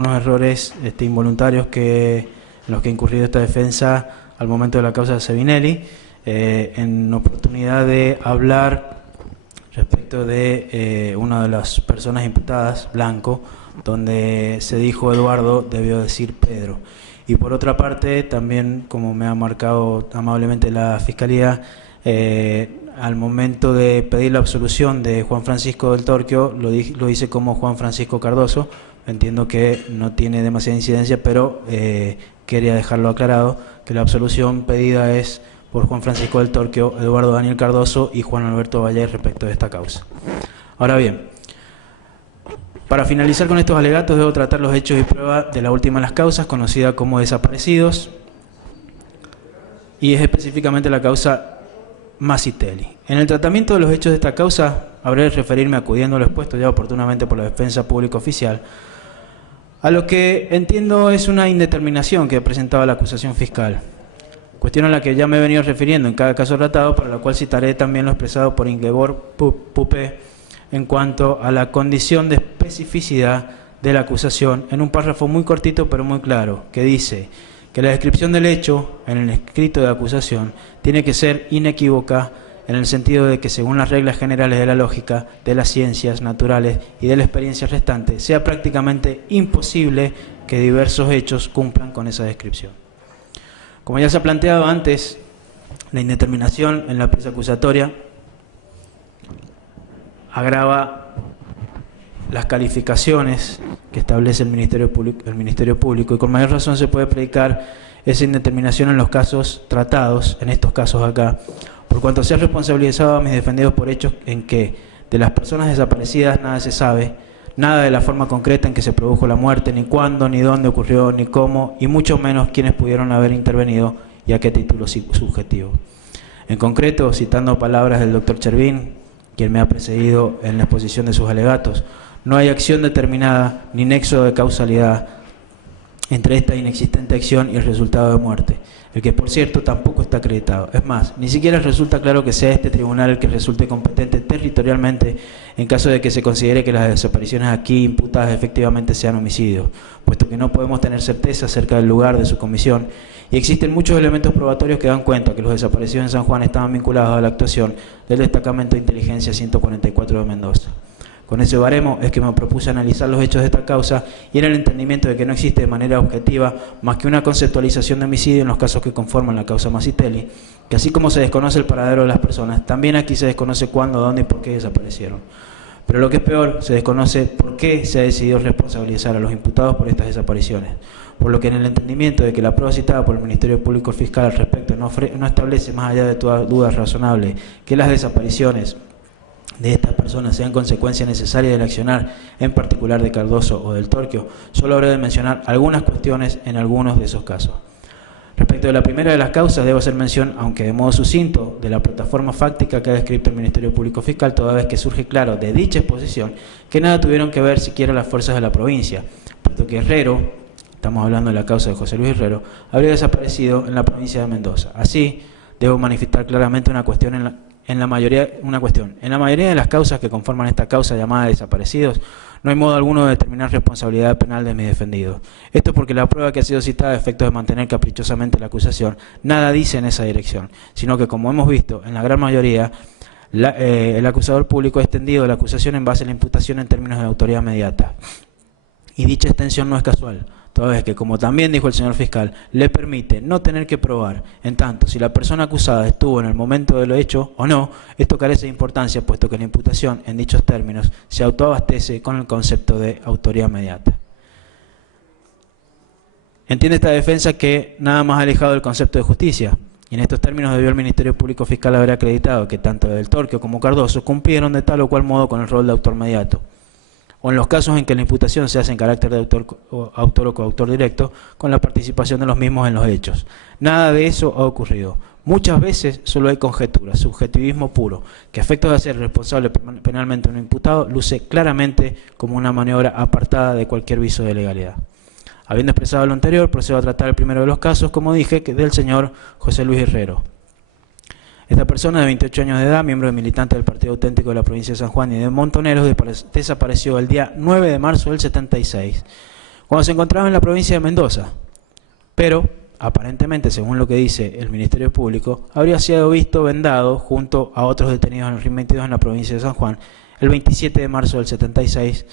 unos errores involuntarios en los que ha incurrido esta defensa al momento de la causa de Sabinelli, en oportunidad de hablar respecto de una de las personas imputadas, Blanco, donde se dijo Eduardo, debió decir Pedro. Y por otra parte, también, como me ha marcado amablemente la Fiscalía, al momento de pedir la absolución de Juan Francisco del Torquio, lo hice como Juan Francisco Cardoso. Entiendo que no tiene demasiada incidencia, pero quería dejarlo aclarado, que la absolución pedida es por Juan Francisco del Torquio, Eduardo Daniel Cardoso y Juan Alberto Valle respecto de esta causa. Ahora bien, para finalizar con estos alegatos, debo tratar los hechos y pruebas de la última de las causas, conocida como desaparecidos, y es específicamente la causa Masitelli. En el tratamiento de los hechos de esta causa, habré de referirme, acudiendo a lo expuesto ya oportunamente por la defensa pública oficial, a lo que entiendo es una indeterminación que presentaba la acusación fiscal, cuestión a la que ya me he venido refiriendo en cada caso tratado, para la cual citaré también lo expresado por Ingeborg Puppe en cuanto a la condición de especificidad de la acusación, en un párrafo muy cortito pero muy claro, que dice que la descripción del hecho en el escrito de acusación tiene que ser inequívoca, en el sentido de que, según las reglas generales de la lógica, de las ciencias naturales y de la experiencia restante, sea prácticamente imposible que diversos hechos cumplan con esa descripción. Como ya se ha planteado antes, la indeterminación en la pieza acusatoria agrava las calificaciones que establece el Ministerio Público, y con mayor razón se puede predicar esa indeterminación en los casos tratados, en estos casos acá, por cuanto se ha responsabilizado a mis defendidos por hechos en que de las personas desaparecidas nada se sabe, nada de la forma concreta en que se produjo la muerte, ni cuándo, ni dónde ocurrió, ni cómo, y mucho menos quiénes pudieron haber intervenido y a qué título subjetivo. En concreto, citando palabras del doctor Chervín, quien me ha precedido en la exposición de sus alegatos, no hay acción determinada ni nexo de causalidad entre esta inexistente acción y el resultado de muerte, el que por cierto tampoco está acreditado. Es más, ni siquiera resulta claro que sea este tribunal el que resulte competente territorialmente en caso de que se considere que las desapariciones aquí imputadas efectivamente sean homicidios, puesto que no podemos tener certeza acerca del lugar de su comisión, y existen muchos elementos probatorios que dan cuenta que los desaparecidos en San Juan estaban vinculados a la actuación del Destacamento de Inteligencia 144 de Mendoza. Con ese baremo es que me propuse analizar los hechos de esta causa, y en el entendimiento de que no existe de manera objetiva más que una conceptualización de homicidio en los casos que conforman la causa Masitelli, que así como se desconoce el paradero de las personas, también aquí se desconoce cuándo, dónde y por qué desaparecieron. Pero lo que es peor, se desconoce por qué se ha decidido responsabilizar a los imputados por estas desapariciones, por lo que en el entendimiento de que la prueba citada por el Ministerio Público Fiscal al respecto no establece, más allá de toda duda razonable, que las desapariciones de estas personas sean consecuencia necesaria del accionar, en particular de Cardoso o del Torquio, solo habré de mencionar algunas cuestiones en algunos de esos casos. Respecto de la primera de las causas, debo hacer mención, aunque de modo sucinto, de la plataforma fáctica que ha descrito el Ministerio Público Fiscal, toda vez que surge claro de dicha exposición que nada tuvieron que ver siquiera las fuerzas de la provincia, puesto que Herrero, estamos hablando de la causa de José Luis Herrero, habría desaparecido en la provincia de Mendoza. Así, debo manifestar claramente una cuestión en la mayoría de las causas que conforman esta causa llamada desaparecidos, no hay modo alguno de determinar responsabilidad penal de mis defendidos. Esto porque la prueba que ha sido citada a efectos de mantener caprichosamente la acusación nada dice en esa dirección, sino que, como hemos visto, en la gran mayoría, el acusador público ha extendido la acusación en base a la imputación en términos de autoridad inmediata. Y dicha extensión no es casual, toda vez que, como también dijo el señor fiscal, le permite no tener que probar, en tanto, si la persona acusada estuvo en el momento de lo hecho o no, esto carece de importancia, puesto que la imputación, en dichos términos, se autoabastece con el concepto de autoridad inmediata. Entiende esta defensa que nada más alejado del concepto de justicia, y en estos términos debió el Ministerio Público Fiscal haber acreditado que tanto del Torquio como Cardoso cumplieron de tal o cual modo con el rol de autor inmediato, o en los casos en que la imputación se hace en carácter de autor o coautor directo, con la participación de los mismos en los hechos. Nada de eso ha ocurrido. Muchas veces solo hay conjeturas, subjetivismo puro, que a efectos de hacer responsable penalmente a un imputado, luce claramente como una maniobra apartada de cualquier viso de legalidad. Habiendo expresado lo anterior, procedo a tratar el primero de los casos, como dije, que del señor José Luis Herrero. Esta persona de 28 años de edad, miembro militante del Partido Auténtico de la provincia de San Juan y de Montoneros, desapareció el día 9 de marzo del 76, cuando se encontraba en la provincia de Mendoza, pero aparentemente, según lo que dice el Ministerio Público, habría sido visto vendado junto a otros detenidos en el RIM 22 en la provincia de San Juan el 27 de marzo del 76.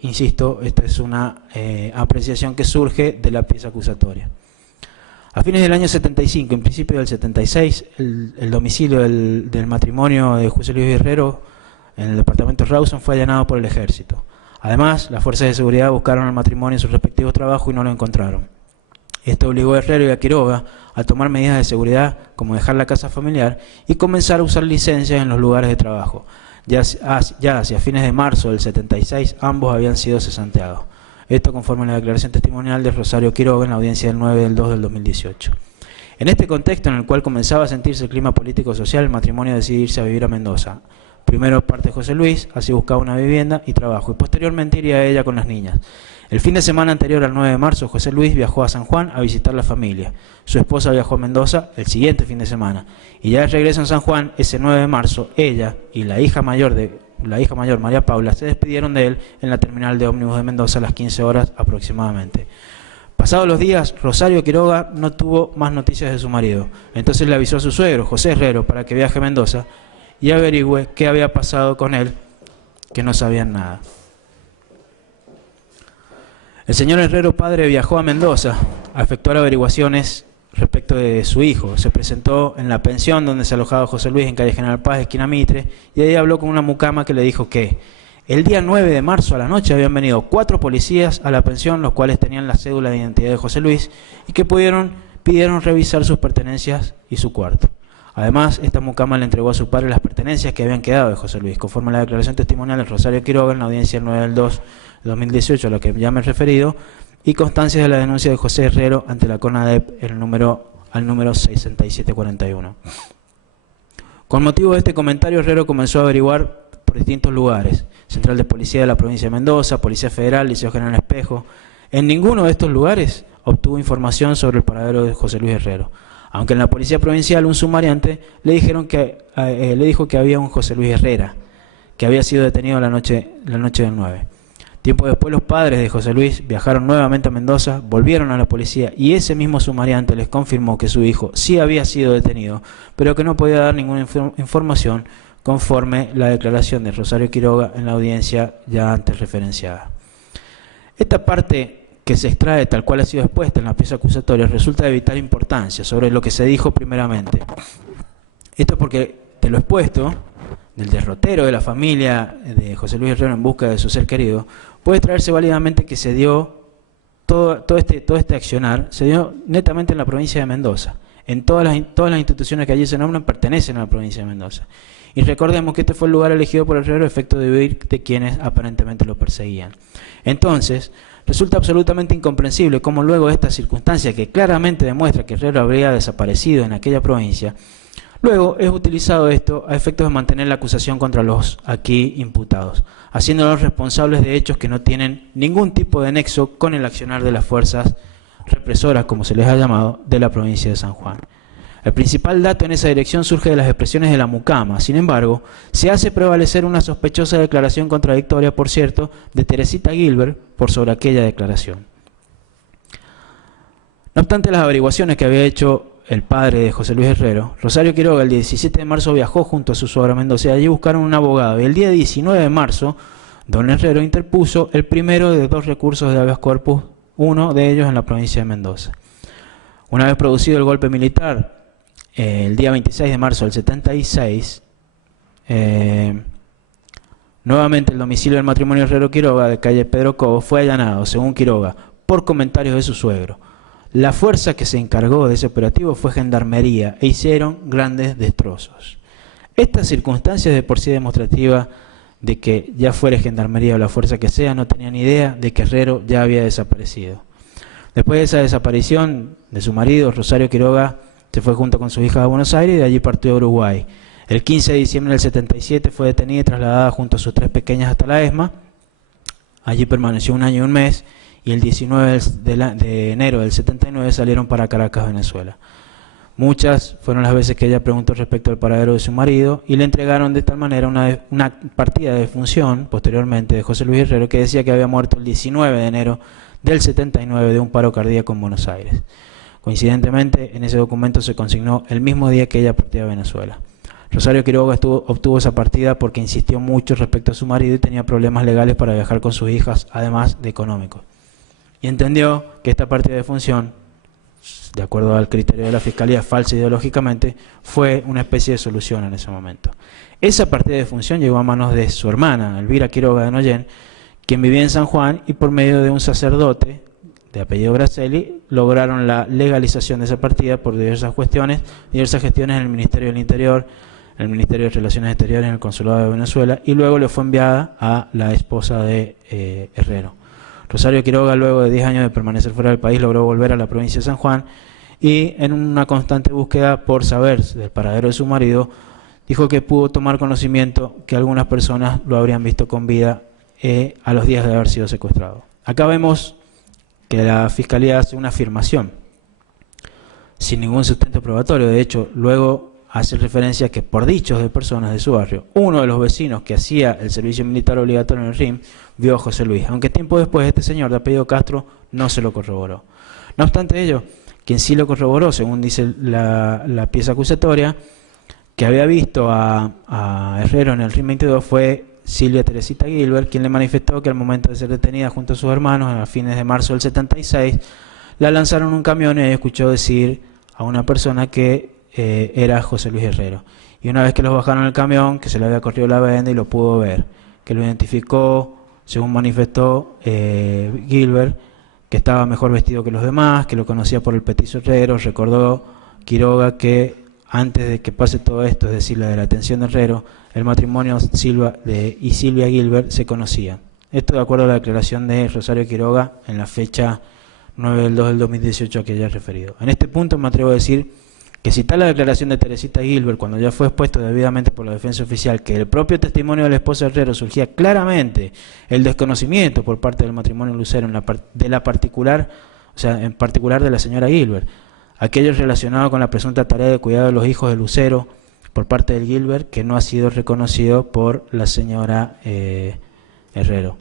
Insisto, esta es una apreciación que surge de la pieza acusatoria. A fines del año 75, en principio del 76, el domicilio del matrimonio de José Luis Herrero en el departamento de Rawson fue allanado por el ejército. Además, las fuerzas de seguridad buscaron al matrimonio en sus respectivos trabajos y no lo encontraron. Esto obligó a Herrero y a Quiroga a tomar medidas de seguridad, como dejar la casa familiar y comenzar a usar licencias en los lugares de trabajo. Ya hacia fines de marzo del 76, ambos habían sido cesanteados. Esto conforme a la declaración testimonial de Rosario Quiroga en la audiencia del 9 del 2 del 2018. En este contexto en el cual comenzaba a sentirse el clima político-social, el matrimonio decidió irse a vivir a Mendoza. Primero parte José Luis, así buscaba una vivienda y trabajo, y posteriormente iría a ella con las niñas. El fin de semana anterior al 9 de marzo, José Luis viajó a San Juan a visitar la familia. Su esposa viajó a Mendoza el siguiente fin de semana. Y ya de regreso en San Juan, ese 9 de marzo, ella y la hija mayor, María Paula, se despidieron de él en la terminal de ómnibus de Mendoza a las 15 horas aproximadamente. Pasados los días, Rosario Quiroga no tuvo más noticias de su marido. Entonces le avisó a su suegro, José Herrero, para que viaje a Mendoza y averigüe qué había pasado con él, que no sabían nada. El señor Herrero padre viajó a Mendoza a efectuar averiguaciones respecto de su hijo. Se presentó en la pensión donde se alojaba José Luis en calle General Paz, esquina Mitre, y ahí habló con una mucama que le dijo que el día 9 de marzo a la noche habían venido 4 policías a la pensión, los cuales tenían la cédula de identidad de José Luis y que pidieron revisar sus pertenencias y su cuarto. Además, esta mucama le entregó a su padre las pertenencias que habían quedado de José Luis, conforme a la declaración testimonial de Rosario Quiroga en la audiencia del 9 del 2 de 2018, a la que ya me he referido, y constancias de la denuncia de José Herrero ante la CONADEP al número 6741. Con motivo de este comentario, Herrero comenzó a averiguar por distintos lugares: Central de Policía de la provincia de Mendoza, Policía Federal, Liceo General Espejo. En ninguno de estos lugares obtuvo información sobre el paradero de José Luis Herrero, aunque en la Policía Provincial un sumariante le dijo que había un José Luis Herrera, que había sido detenido la noche del 9. Tiempo después, los padres de José Luis viajaron nuevamente a Mendoza, volvieron a la policía y ese mismo sumariante les confirmó que su hijo sí había sido detenido, pero que no podía dar ninguna información conforme la declaración de Rosario Quiroga en la audiencia ya antes referenciada. Esta parte que se extrae tal cual ha sido expuesta en la pieza acusatoria resulta de vital importancia sobre lo que se dijo primeramente. Esto porque de lo expuesto, del derrotero de la familia de José Luis Herrero en busca de su ser querido, puede traerse válidamente que se dio todo este accionar, se dio netamente en la provincia de Mendoza. En todas las instituciones que allí se nombran pertenecen a la provincia de Mendoza. Y recordemos que este fue el lugar elegido por Herrero a efecto de huir de quienes aparentemente lo perseguían. Entonces, resulta absolutamente incomprensible cómo luego de esta circunstancia que claramente demuestra que Herrero habría desaparecido en aquella provincia, luego es utilizado esto a efectos de mantener la acusación contra los aquí imputados, haciéndolos responsables de hechos que no tienen ningún tipo de nexo con el accionar de las fuerzas represoras, como se les ha llamado, de la provincia de San Juan. El principal dato en esa dirección surge de las expresiones de la mucama. Sin embargo, se hace prevalecer una sospechosa declaración contradictoria, por cierto, de Teresita Gilbert por sobre aquella declaración. No obstante las averiguaciones que había hecho el padre de José Luis Herrero, Rosario Quiroga el 17 de marzo viajó junto a su suegra a Mendoza y allí buscaron un abogado. Y el día 19 de marzo, don Herrero interpuso el primero de 2 recursos de habeas corpus, uno de ellos en la provincia de Mendoza. Una vez producido el golpe militar, el día 26 de marzo del 76, nuevamente el domicilio del matrimonio Herrero Quiroga de calle Pedro Cobo fue allanado, según Quiroga, por comentarios de su suegro. La fuerza que se encargó de ese operativo fue Gendarmería e hicieron grandes destrozos. Esta circunstancia es de por sí demostrativa de que ya fuera Gendarmería o la fuerza que sea, no tenían idea de que Herrero ya había desaparecido. Después de esa desaparición de su marido, Rosario Quiroga se fue junto con su hija a Buenos Aires y de allí partió a Uruguay. El 15 de diciembre del 77 fue detenida y trasladada junto a sus 3 pequeñas hasta la ESMA. Allí permaneció 1 año y 1 mes y el 19 de enero del 79 salieron para Caracas, Venezuela. Muchas fueron las veces que ella preguntó respecto al paradero de su marido y le entregaron de tal manera una partida de defunción posteriormente de José Luis Herrero, que decía que había muerto el 19 de enero del 79 de un paro cardíaco en Buenos Aires. Coincidentemente, en ese documento se consignó el mismo día que ella partía a Venezuela. Rosario Quiroga obtuvo esa partida porque insistió mucho respecto a su marido y tenía problemas legales para viajar con sus hijas, además de económicos. Y entendió que esta partida de defunción, de acuerdo al criterio de la Fiscalía, falsa ideológicamente, fue una especie de solución en ese momento. Esa partida de defunción llegó a manos de su hermana, Elvira Quiroga de Noyen, quien vivía en San Juan, y por medio de un sacerdote de apellido Braselli, lograron la legalización de esa partida por diversas gestiones en el Ministerio del Interior, en el Ministerio de Relaciones Exteriores, en el Consulado de Venezuela, y luego le fue enviada a la esposa de Herrero. Rosario Quiroga, luego de 10 años de permanecer fuera del país, logró volver a la provincia de San Juan y, en una constante búsqueda por saber del paradero de su marido, dijo que pudo tomar conocimiento que algunas personas lo habrían visto con vida a los días de haber sido secuestrado. Acá vemos que la Fiscalía hace una afirmación sin ningún sustento probatorio. De hecho, luego hace referencia a que, por dichos de personas de su barrio, uno de los vecinos que hacía el servicio militar obligatorio en el RIM vio a José Luis, aunque tiempo después este señor de apellido Castro no se lo corroboró. No obstante ello, quien sí lo corroboró, según dice la pieza acusatoria, que había visto a Herrero en el RIM 22 fue Silvia Teresita Gilbert, quien le manifestó que al momento de ser detenida junto a sus hermanos a fines de marzo del 76, la lanzaron en un camión y escuchó decir a una persona que era José Luis Herrero. Y una vez que los bajaron del camión, que se le había corrido la venda y lo pudo ver, que lo identificó, según manifestó Gilbert, que estaba mejor vestido que los demás, que lo conocía por el petizo Herrero. Recordó Quiroga que antes de que pase todo esto, es decir, la de la detención de Herrero, el matrimonio y Silvia Gilbert se conocían. Esto de acuerdo a la declaración de Rosario Quiroga en la fecha 9 del 2 del 2018 a que ya he referido. En este punto me atrevo a decir que citar la declaración de Teresita Gilbert cuando ya fue expuesto debidamente por la defensa oficial que el propio testimonio de la esposa Herrero surgía claramente el desconocimiento por parte del matrimonio Lucero en particular de la señora Gilbert, aquello relacionado con la presunta tarea de cuidado de los hijos de Lucero por parte del Gilbert, que no ha sido reconocido por la señora Herrero.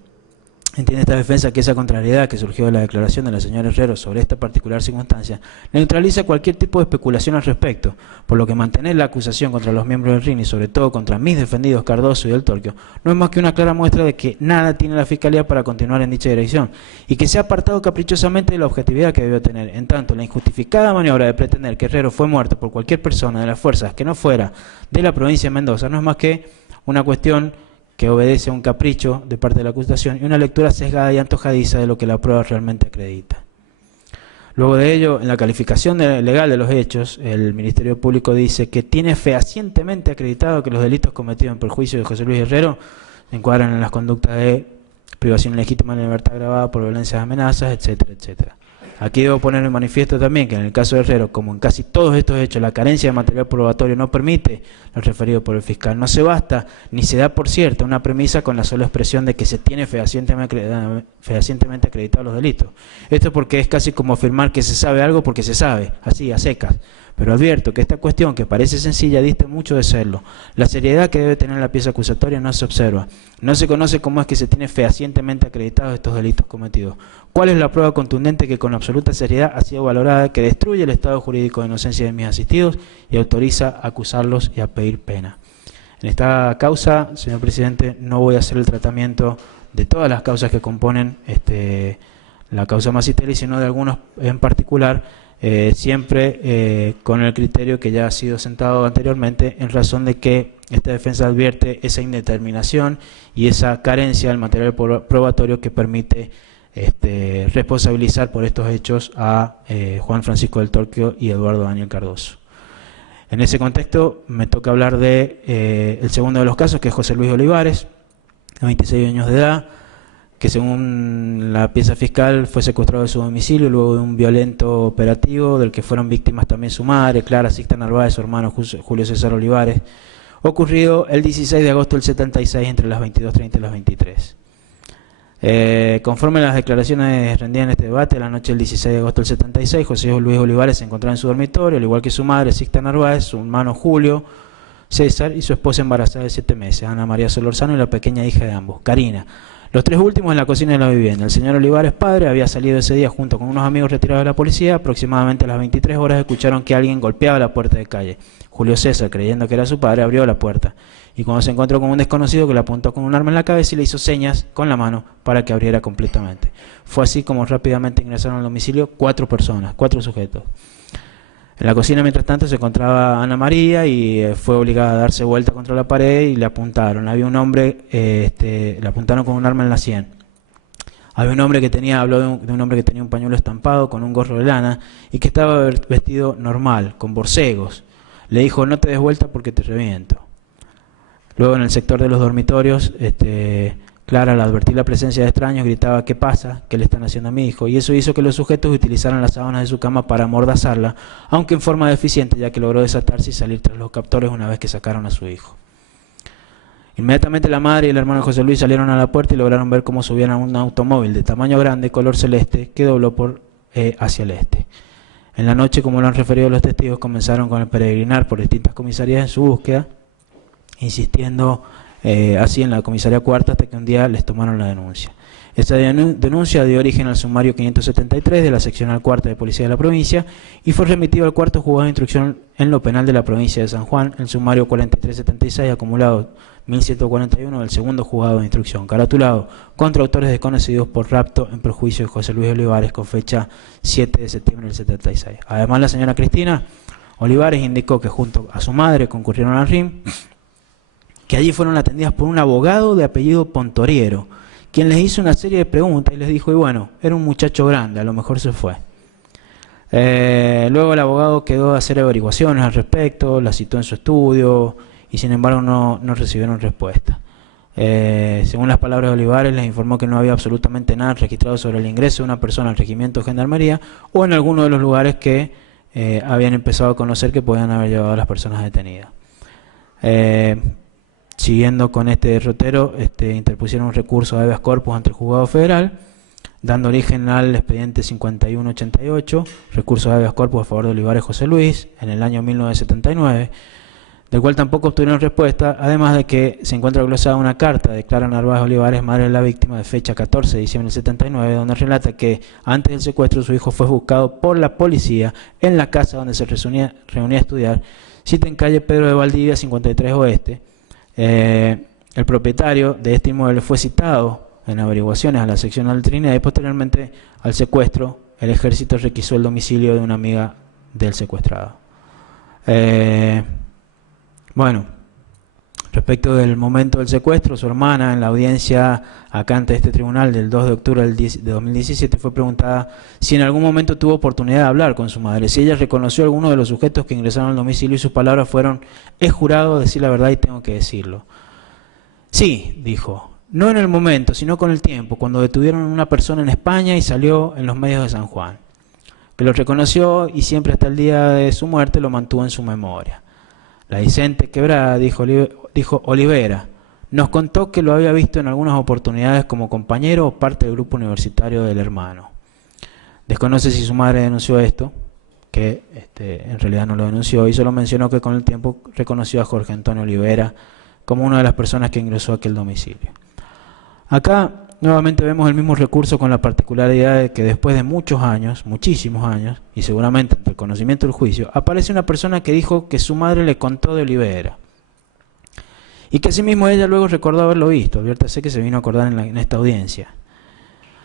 Entiende esta defensa que esa contrariedad que surgió de la declaración de la señora Herrero sobre esta particular circunstancia neutraliza cualquier tipo de especulación al respecto, por lo que mantener la acusación contra los miembros del RIN y sobre todo contra mis defendidos Cardoso y del Torquio no es más que una clara muestra de que nada tiene la Fiscalía para continuar en dicha dirección y que se ha apartado caprichosamente de la objetividad que debió tener. En tanto, la injustificada maniobra de pretender que Herrero fue muerto por cualquier persona de las fuerzas que no fuera de la provincia de Mendoza no es más que una cuestión que obedece a un capricho de parte de la acusación y una lectura sesgada y antojadiza de lo que la prueba realmente acredita. Luego de ello, en la calificación legal de los hechos, el Ministerio Público dice que tiene fehacientemente acreditado que los delitos cometidos en perjuicio de José Luis Herrero se encuadran en las conductas de privación ilegítima de libertad agravada por violencias y amenazas, etcétera, etcétera. Aquí debo poner en manifiesto también que en el caso de Herrero, como en casi todos estos hechos, la carencia de material probatorio no permite lo referido por el fiscal. No se basta ni se da por cierta una premisa con la sola expresión de que se tiene fehacientemente acreditados los delitos. Esto porque es casi como afirmar que se sabe algo porque se sabe, así, a secas. Pero advierto que esta cuestión, que parece sencilla, dista mucho de serlo. La seriedad que debe tener la pieza acusatoria no se observa. No se conoce cómo es que se tiene fehacientemente acreditados estos delitos cometidos. ¿Cuál es la prueba contundente que con absoluta seriedad ha sido valorada, que destruye el estado jurídico de inocencia de mis asistidos y autoriza a acusarlos y a pedir pena? En esta causa, señor presidente, no voy a hacer el tratamiento de todas las causas que componen la causa Masitelli, sino de algunos en particular, siempre con el criterio que ya ha sido sentado anteriormente, en razón de que esta defensa advierte esa indeterminación y esa carencia del material probatorio que permite responsabilizar por estos hechos a Juan Francisco del Torquio y Eduardo Daniel Cardoso. En ese contexto me toca hablar de el segundo de los casos, que es José Luis Olivares, de 26 años de edad, que según la pieza fiscal fue secuestrado de su domicilio luego de un violento operativo del que fueron víctimas también su madre, Clara Sixta Narváez, su hermano Julio César Olivares, ocurrido el 16 de agosto del 76 entre las 22:30 y las 23. Conforme a las declaraciones rendidas en este debate, la noche del 16 de agosto del 76, José Luis Olivares se encontraba en su dormitorio, al igual que su madre, Sixta Narváez, su hermano Julio César y su esposa embarazada de 7 meses, Ana María Solorzano, y la pequeña hija de ambos, Karina. Los tres últimos en la cocina de la vivienda. El señor Olivares, padre, había salido ese día junto con unos amigos retirados de la policía. Aproximadamente a las 23 horas escucharon que alguien golpeaba la puerta de calle. Julio César, creyendo que era su padre, abrió la puerta. Y cuando se encontró con un desconocido que le apuntó con un arma en la cabeza y le hizo señas con la mano para que abriera completamente. Fue así como rápidamente ingresaron al domicilio 4 personas, 4 sujetos. En la cocina, mientras tanto, se encontraba Ana María y fue obligada a darse vuelta contra la pared y le apuntaron. Había un hombre, le apuntaron con un arma en la sien. Había un hombre que tenía, habló de un hombre que tenía un pañuelo estampado con un gorro de lana y que estaba vestido normal, con borcegos. Le dijo: no te des vuelta porque te reviento. Luego, en el sector de los dormitorios, Clara, al advertir la presencia de extraños, gritaba: ¿qué pasa? ¿Qué le están haciendo a mi hijo? Y eso hizo que los sujetos utilizaran las sábanas de su cama para amordazarla, aunque en forma deficiente, ya que logró desatarse y salir tras los captores una vez que sacaron a su hijo. Inmediatamente la madre y el hermano José Luis salieron a la puerta y lograron ver cómo subían a un automóvil de tamaño grande, color celeste, que dobló hacia el este. En la noche, como lo han referido los testigos, comenzaron con el peregrinar por distintas comisarías en su búsqueda, insistiendo así en la comisaría cuarta hasta que un día les tomaron la denuncia. Esta denuncia dio origen al sumario 573 de la seccional cuarta de Policía de la provincia y fue remitido al cuarto juzgado de instrucción en lo penal de la provincia de San Juan, el sumario 4376 acumulado 1141 del segundo juzgado de instrucción, caratulado contra autores desconocidos por rapto en perjuicio de José Luis Olivares con fecha 7 de septiembre del 76. Además, la señora Cristina Olivares indicó que junto a su madre concurrieron al RIM, que allí fueron atendidas por un abogado de apellido Pontoriero, quien les hizo una serie de preguntas y les dijo: y bueno, era un muchacho grande, a lo mejor se fue. Luego el abogado quedó a hacer averiguaciones al respecto, la citó en su estudio y sin embargo no recibieron respuesta. Según las palabras de Olivares, les informó que no había absolutamente nada registrado sobre el ingreso de una persona al regimiento de gendarmería o en alguno de los lugares que habían empezado a conocer que podían haber llevado a las personas detenidas. Siguiendo con este derrotero, interpusieron un recurso de habeas corpus ante el juzgado federal, dando origen al expediente 5188, recurso de habeas corpus a favor de Olivares José Luis, en el año 1979, del cual tampoco obtuvieron respuesta, además de que se encuentra glosada una carta de Clara Narváez Olivares, madre de la víctima, de fecha 14 de diciembre del 79, donde relata que antes del secuestro su hijo fue buscado por la policía en la casa donde se reunía a estudiar, cita en calle Pedro de Valdivia, 53 Oeste. El propietario de este inmueble fue citado en averiguaciones a la seccional de Trinidad y posteriormente al secuestro el ejército requisó el domicilio de una amiga del secuestrado. Bueno, respecto del momento del secuestro, su hermana en la audiencia acá ante este tribunal del 2 de octubre de 2017 fue preguntada si en algún momento tuvo oportunidad de hablar con su madre, si ella reconoció a alguno de los sujetos que ingresaron al domicilio y sus palabras fueron: he jurado decir la verdad y tengo que decirlo. Sí, dijo, no en el momento, sino con el tiempo, cuando detuvieron a una persona en España y salió en los medios de San Juan, que lo reconoció y siempre hasta el día de su muerte lo mantuvo en su memoria. La Vicente Quebrada, dijo Olivera, nos contó que lo había visto en algunas oportunidades como compañero o parte del grupo universitario del hermano. Desconoce si su madre denunció esto, que en realidad no lo denunció, y solo mencionó que con el tiempo reconoció a Jorge Antonio Olivera como una de las personas que ingresó a aquel domicilio. Acá nuevamente vemos el mismo recurso con la particularidad de que después de muchos años, muchísimos años, y seguramente ante el conocimiento del juicio, aparece una persona que dijo que su madre le contó de Olivera. Y que asimismo ella luego recordó haberlo visto. Adviértase que se vino a acordar en esta audiencia.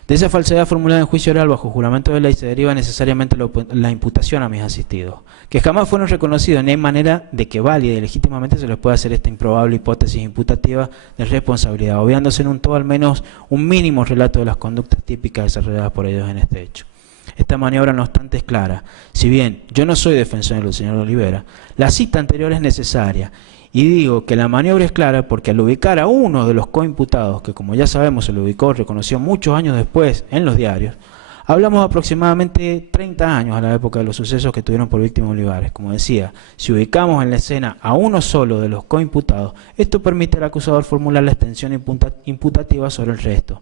De esa falsedad formulada en juicio oral bajo juramento de ley se deriva necesariamente la imputación a mis asistidos, que jamás fueron reconocidos, ni hay manera de que válida y legítimamente se les pueda hacer esta improbable hipótesis imputativa de responsabilidad, obviándose en un todo al menos un mínimo relato de las conductas típicas desarrolladas por ellos en este hecho. Esta maniobra, no obstante, es clara. Si bien yo no soy defensor del señor Olivera, la cita anterior es necesaria. Y digo que la maniobra es clara porque al ubicar a uno de los coimputados, que como ya sabemos se lo ubicó, reconoció muchos años después en los diarios, hablamos aproximadamente 30 años a la época de los sucesos que tuvieron por víctima Olivares. Como decía, si ubicamos en la escena a uno solo de los coimputados, esto permite al acusador formular la extensión imputativa sobre el resto.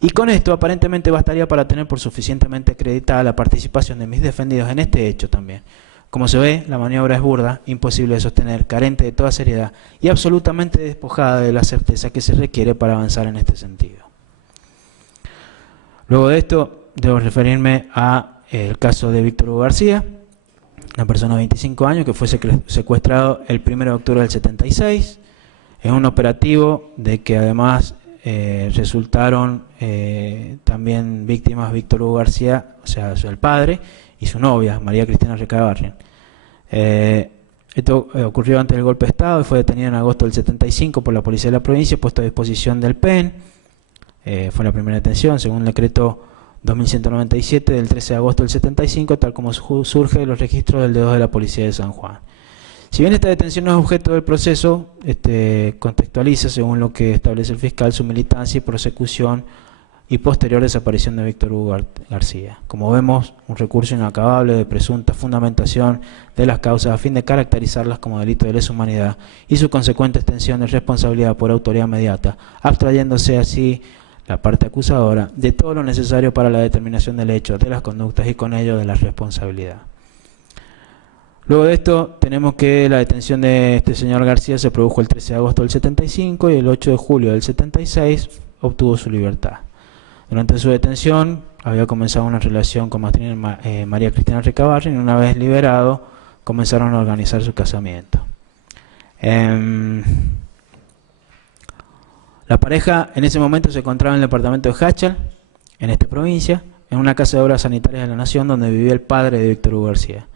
Y con esto aparentemente bastaría para tener por suficientemente acreditada la participación de mis defendidos en este hecho también. Como se ve, la maniobra es burda, imposible de sostener, carente de toda seriedad y absolutamente despojada de la certeza que se requiere para avanzar en este sentido. Luego de esto, debo referirme al caso de Víctor Hugo García, una persona de 25 años que fue secuestrado el 1 de octubre del 76, en un operativo de que además resultaron también víctimas Víctor Hugo García, o sea, el padre, y su novia, María Cristina Recabarren. Esto ocurrió antes del golpe de Estado y fue detenido en agosto del 75 por la policía de la provincia, puesto a disposición del PEN. Fue la primera detención, según el decreto 2197 del 13 de agosto del 75, tal como surge de los registros del D2 de la policía de San Juan. Si bien esta detención no es objeto del proceso, contextualiza, según lo que establece el fiscal, su militancia y prosecución y posterior desaparición de Víctor Hugo García. Como vemos, un recurso inacabable de presunta fundamentación de las causas a fin de caracterizarlas como delito de lesa humanidad y su consecuente extensión de responsabilidad por autoridad inmediata, abstrayéndose así la parte acusadora de todo lo necesario para la determinación del hecho, de las conductas y con ello de la responsabilidad. Luego de esto tenemos que la detención de este señor García se produjo el 13 de agosto del 75 y el 8 de julio del 76 obtuvo su libertad. Durante su detención había comenzado una relación con María Cristina Recabarren y una vez liberado comenzaron a organizar su casamiento. La pareja en ese momento se encontraba en el departamento de Hachal, en esta provincia, en una casa de obras sanitarias de la Nación donde vivía el padre de Víctor Hugo García.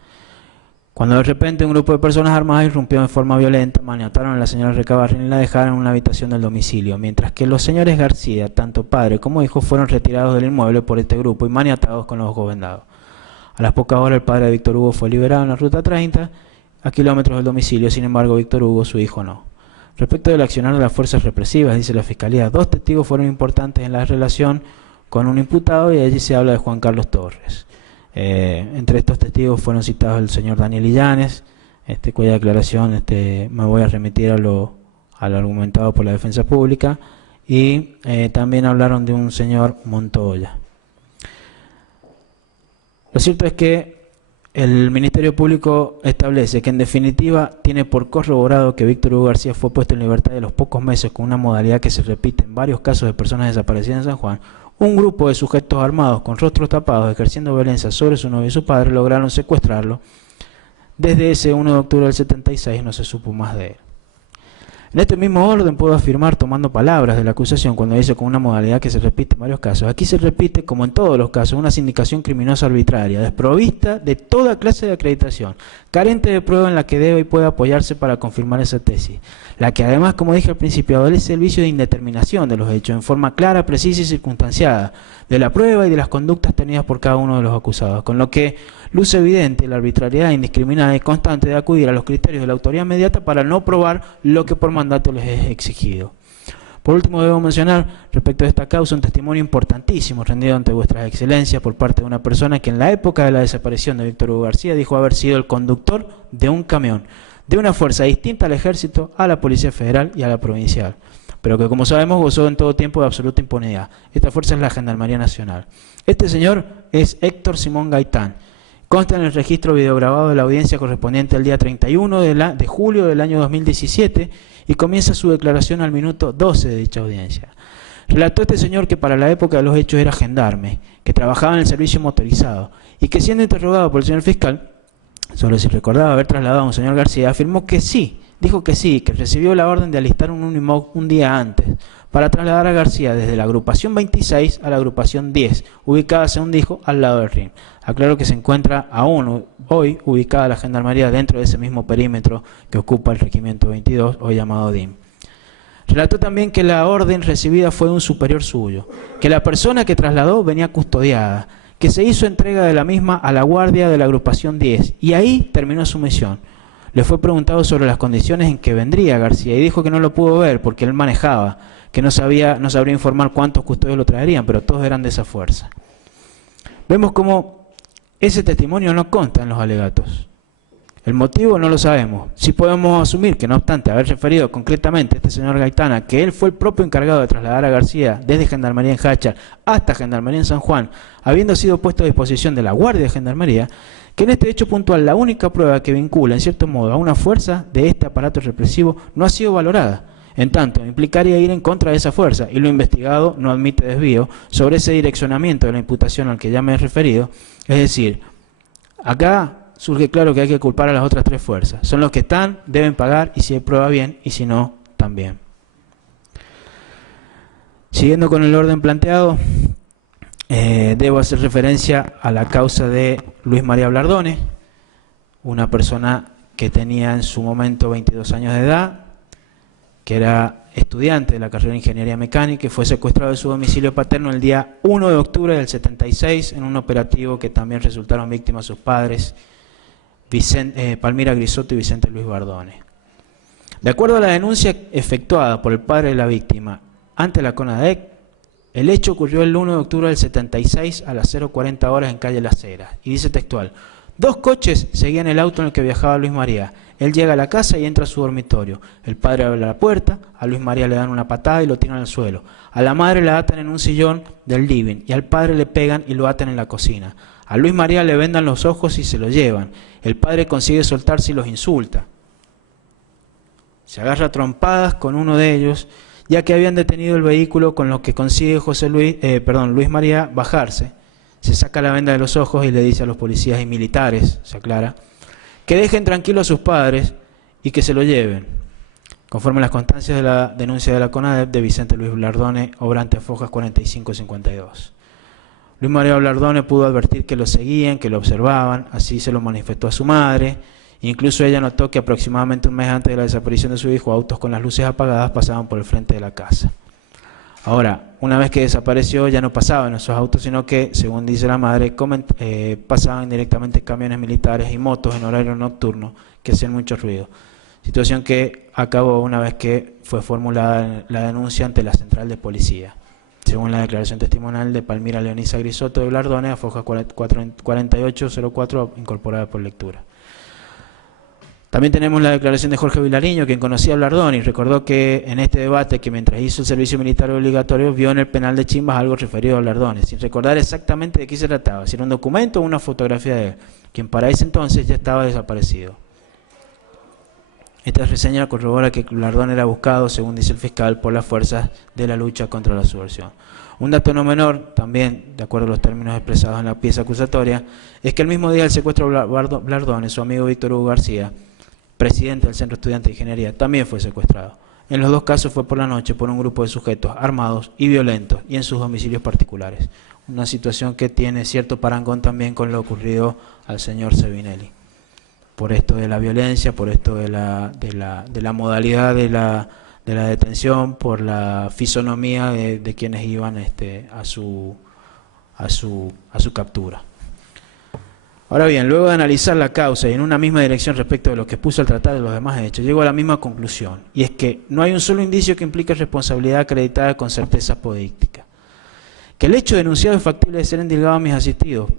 Cuando de repente un grupo de personas armadas irrumpió en forma violenta, maniataron a la señora Recabarren y la dejaron en una habitación del domicilio, mientras que los señores García, tanto padre como hijo, fueron retirados del inmueble por este grupo y maniatados con los ojos vendados. A las pocas horas el padre de Víctor Hugo fue liberado en la ruta 30, a kilómetros del domicilio. Sin embargo, Víctor Hugo, su hijo, no. Respecto del accionar de las fuerzas represivas, dice la Fiscalía, 2 testigos fueron importantes en la relación con un imputado y allí se habla de Juan Carlos Torres. Entre estos testigos fueron citados el señor Daniel Illanes, cuya declaración me voy a remitir a lo argumentado por la defensa pública, y también hablaron de un señor Montoya. Lo cierto es que el Ministerio Público establece que en definitiva tiene por corroborado que Víctor Hugo García fue puesto en libertad a los pocos meses con una modalidad que se repite en varios casos de personas desaparecidas en San Juan. Un grupo de sujetos armados con rostros tapados ejerciendo violencia sobre su novio y su padre lograron secuestrarlo. Desde ese 1 de octubre del 76 no se supo más de él. En este mismo orden puedo afirmar, tomando palabras de la acusación cuando dice con una modalidad que se repite en varios casos, aquí se repite, como en todos los casos, una sindicación criminosa arbitraria, desprovista de toda clase de acreditación, carente de prueba en la que debe y puede apoyarse para confirmar esa tesis, la que además, como dije al principio, adolece el vicio de indeterminación de los hechos en forma clara, precisa y circunstanciada, de la prueba y de las conductas tenidas por cada uno de los acusados, con lo que luce evidente la arbitrariedad indiscriminada y constante de acudir a los criterios de la autoridad inmediata para no probar lo que por mandato les es exigido. Por último, debo mencionar, respecto a esta causa, un testimonio importantísimo rendido ante vuestras excelencias por parte de una persona que en la época de la desaparición de Víctor Hugo García dijo haber sido el conductor de un camión, de una fuerza distinta al ejército, a la Policía Federal y a la provincial, pero que, como sabemos, gozó en todo tiempo de absoluta impunidad. Esta fuerza es la Gendarmería Nacional. Este señor es Héctor Simón Gaitán. Consta en el registro videograbado de la audiencia correspondiente al día 31 de julio del año 2017 y comienza su declaración al minuto 12 de dicha audiencia. Relató este señor que para la época de los hechos era gendarme, que trabajaba en el servicio motorizado y que, siendo interrogado por el señor fiscal sobre si recordaba haber trasladado a un señor García, afirmó que sí, dijo que sí, que recibió la orden de alistar un Unimog un día antes para trasladar a García desde la agrupación 26 a la agrupación 10, ubicada, según dijo, al lado del RIM. Aclaro que se encuentra aún hoy ubicada la Gendarmería dentro de ese mismo perímetro que ocupa el Regimiento 22, hoy llamado DIM. Relató también que la orden recibida fue de un superior suyo, que la persona que trasladó venía custodiada, que se hizo entrega de la misma a la guardia de la agrupación 10, y ahí terminó su misión. Le fue preguntado sobre las condiciones en que vendría García y dijo que no lo pudo ver porque él manejaba, que no sabría informar cuántos custodios lo traerían, pero todos eran de esa fuerza. Vemos cómo ese testimonio no consta en los alegatos. El motivo no lo sabemos. Sí podemos asumir que, no obstante haber referido concretamente a este señor Gaitana que él fue el propio encargado de trasladar a García desde Gendarmería en Jáchal hasta Gendarmería en San Juan, habiendo sido puesto a disposición de la Guardia de Gendarmería, que en este hecho puntual la única prueba que vincula en cierto modo a una fuerza de este aparato represivo no ha sido valorada. En tanto, implicaría ir en contra de esa fuerza, y lo investigado no admite desvío sobre ese direccionamiento de la imputación al que ya me he referido. Es decir, acá surge claro que hay que culpar a las otras tres fuerzas. Son los que están, deben pagar, y si hay prueba bien, y si no, también. Siguiendo con el orden planteado, debo hacer referencia a la causa de Luis María Blardone, una persona que tenía en su momento 22 años de edad, que era estudiante de la carrera de Ingeniería Mecánica y fue secuestrado de su domicilio paterno el día 1 de octubre del 76 en un operativo que también resultaron víctimas sus padres, Palmira Grisotto y Vicente Luis Bardone. De acuerdo a la denuncia efectuada por el padre de la víctima ante la CONADEC, el hecho ocurrió el 1 de octubre del 76 a las 0:40 horas en calle Las Heras, y dice textual: 2 coches seguían el auto en el que viajaba Luis María. Él llega a la casa y entra a su dormitorio. El padre abre la puerta, a Luis María le dan una patada y lo tiran al suelo. A la madre la atan en un sillón del living y al padre le pegan y lo atan en la cocina. A Luis María le vendan los ojos y se lo llevan. El padre consigue soltarse y los insulta. Se agarra a trompadas con uno de ellos, ya que habían detenido el vehículo, con lo que consigue Luis María bajarse. Se saca la venda de los ojos y le dice a los policías y militares, se aclara, que dejen tranquilo a sus padres y que se lo lleven, conforme a las constancias de la denuncia de la CONADEP de Vicente Luis Blardone, obrante Fojas 4552. Luis María Blardone pudo advertir que lo seguían, que lo observaban, así se lo manifestó a su madre. Incluso ella notó que aproximadamente un mes antes de la desaparición de su hijo, autos con las luces apagadas pasaban por el frente de la casa. Ahora, una vez que desapareció, ya no pasaban esos autos, sino que, según dice la madre, pasaban directamente camiones militares y motos en horario nocturno que hacían mucho ruido. Situación que acabó una vez que fue formulada la denuncia ante la central de policía, según la declaración testimonial de Palmira Leonisa Grisotto de Blardone, a Foja 4804, incorporada por lectura. También tenemos la declaración de Jorge Vilariño, quien conocía a Blardone y recordó que en este debate, que mientras hizo el servicio militar obligatorio, vio en el penal de Chimbas algo referido a Blardone, sin recordar exactamente de qué se trataba, si era un documento o una fotografía de él, quien para ese entonces ya estaba desaparecido. Esta reseña corrobora que Blardone era buscado, según dice el fiscal, por las fuerzas de la lucha contra la subversión. Un dato no menor, también de acuerdo a los términos expresados en la pieza acusatoria, es que el mismo día del secuestro de Blardone, su amigo Víctor Hugo García, presidente del Centro Estudiante de Ingeniería, también fue secuestrado. En los dos casos fue por la noche por un grupo de sujetos armados y violentos y en sus domicilios particulares. Una situación que tiene cierto parangón también con lo ocurrido al señor Sebinelli. Por esto de la violencia, por esto de la modalidad de la detención, por la fisonomía de quienes iban a su captura. Ahora bien, luego de analizar la causa y en una misma dirección respecto de lo que expuso al tratar de los demás hechos, llego a la misma conclusión, y es que no hay un solo indicio que implique responsabilidad acreditada con certeza apodíctica. Que el hecho denunciado es factible de ser endilgado a mis asistidos,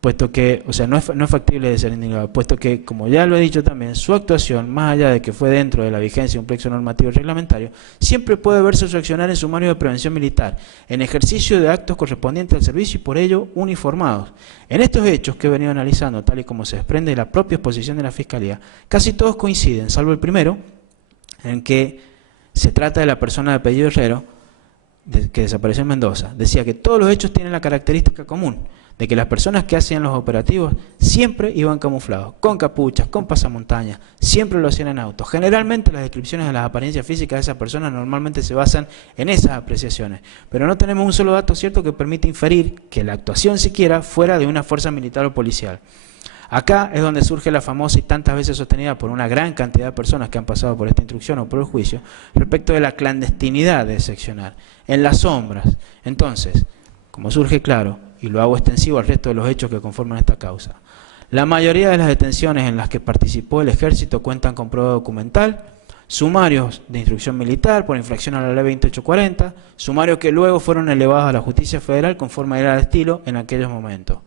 puesto que, no es factible de ser indicado, puesto que, como ya lo he dicho también, su actuación, más allá de que fue dentro de la vigencia de un plexo normativo y reglamentario, siempre puede verse su accionar en sumario de prevención militar, en ejercicio de actos correspondientes al servicio y por ello uniformados. En estos hechos que he venido analizando, tal y como se desprende de la propia exposición de la Fiscalía, casi todos coinciden, salvo el primero, en que se trata de la persona de apellido Herrero, que desapareció en Mendoza. Decía que todos los hechos tienen la característica común de que las personas que hacían los operativos siempre iban camuflados, con capuchas, con pasamontañas, siempre lo hacían en auto. Generalmente las descripciones de las apariencias físicas de esas personas normalmente se basan en esas apreciaciones, pero no tenemos un solo dato cierto que permite inferir que la actuación siquiera fuera de una fuerza militar o policial. Acá es donde surge la famosa y tantas veces sostenida por una gran cantidad de personas que han pasado por esta instrucción o por el juicio, respecto de la clandestinidad de seccionar, en las sombras. Entonces, como surge claro, y lo hago extensivo al resto de los hechos que conforman esta causa, la mayoría de las detenciones en las que participó el ejército cuentan con prueba documental, sumarios de instrucción militar por infracción a la ley 2840, sumarios que luego fueron elevados a la justicia federal conforme era el estilo en aquellos momentos.